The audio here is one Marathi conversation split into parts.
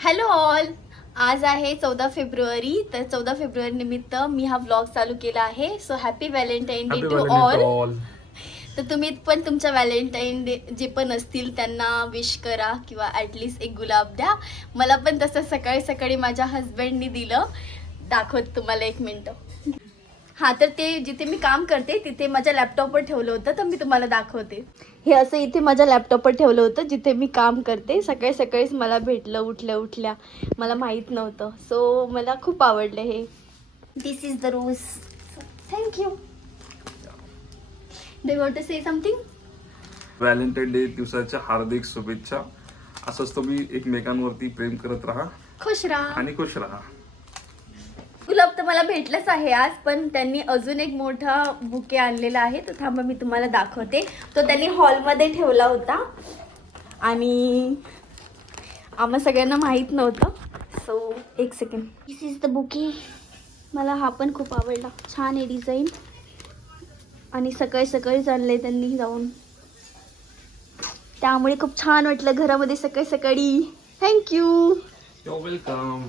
हॅलो ऑल, आज आहे 14 फेब्रुवारी. तर 14 फेब्रुवारी निमित्त मी हा व्लॉग चालू केला आहे. So happy Valentine day to all. तर तुम्ही पण तुमच्या व्हॅलेंटाईन डे जे पण असतील त्यांना विश करा किंवा ॲटलिस्ट एक गुलाब द्या. मला पण तसं सकाळी सकाळी माझ्या हस्बंडनी दिलं. दाखवत तुम्हाला एक मिनटं. हां, तर ते जिथे मी काम करते तिथे माझ्या लॅपटॉपवर ठेवलं होतं, तर मी तुम्हाला दाखवते. हे असं इथे माझ्या लॅपटॉपवर ठेवलं होतं जिथे मी काम करते. सकाळी सकाळीच मला भेटलं उठल्या उठल्या. मला माहीत नव्हतं. सो मला खूप आवडलं हे. This is the rose. Thank you. Do you want to say something? Valentine day दिवसाच्या हार्दिक शुभेच्छा. असंच तुम्ही एकमेकांवरती प्रेम करत राहा खुश राहा. आणि खुश राहा. गुलाब तर मला भेटलंच आहे आज, पण त्यांनी अजून एक मोठा बुके आणलेला आहे. तो थांबा मी तुम्हाला दाखवते. तो त्यांनी हॉलमध्ये ठेवला होता आणि आम्हा सगळ्यांना माहीत नव्हतं. सो एक second. This is the bouquet. मला हा पण खूप आवडला. छान आहे डिझाईन आणि सकाळी सकाळीच आणले त्यांनी जाऊन, त्यामुळे खूप छान वाटलं घरामध्ये सकाळी सकाळी. थँक्यू. Your welcome.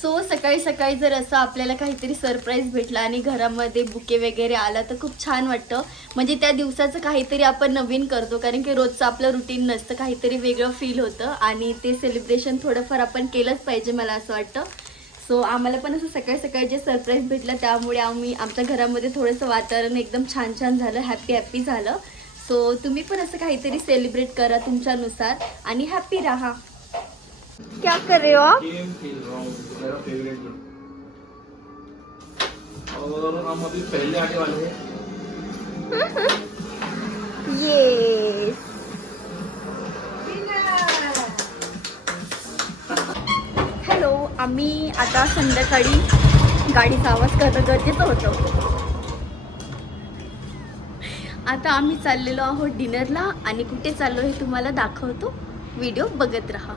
सो सकाळी सकाळी जर असं आपल्याला काहीतरी सरप्राईज भेटला आणि घरामध्ये बुके वगैरे आला तर खूप छान वाटतं. म्हणजे त्या दिवसाचं काहीतरी आपण नवीन करतो, कारण की रोजचं आपलं रुटीन नसतं. काहीतरी वेगळं फील होतं आणि ते सेलिब्रेशन थोडंफार आपण केलंच पाहिजे, मला असं वाटतं. सो आम्हाला पण असं सकाळी सकाळी जे सरप्राईज भेटलं त्यामुळे आमच्या घरामध्ये थोडंसं वातावरण एकदम छान छान झालं, हॅपी हॅपी झालं. सो तुम्ही पण असं काहीतरी सेलिब्रेट करा तुमच्यानुसार आणि हॅपी राहा. क्या कर रहे हो आप? गेम खेल रहा हूँ, मेरा फेवरेट गेम. और हम अभी पहले आने वाले हैं. येस. हॅलो, आम्ही आता संध्याकाळी गाडीचा आवाज करणं गरजेचं होतं. आता आम्ही चाललेलो आहोत डिनरला आणि कुठे चाललो हे तुम्हाला दाखवतो. व्हिडिओ बघत राहा.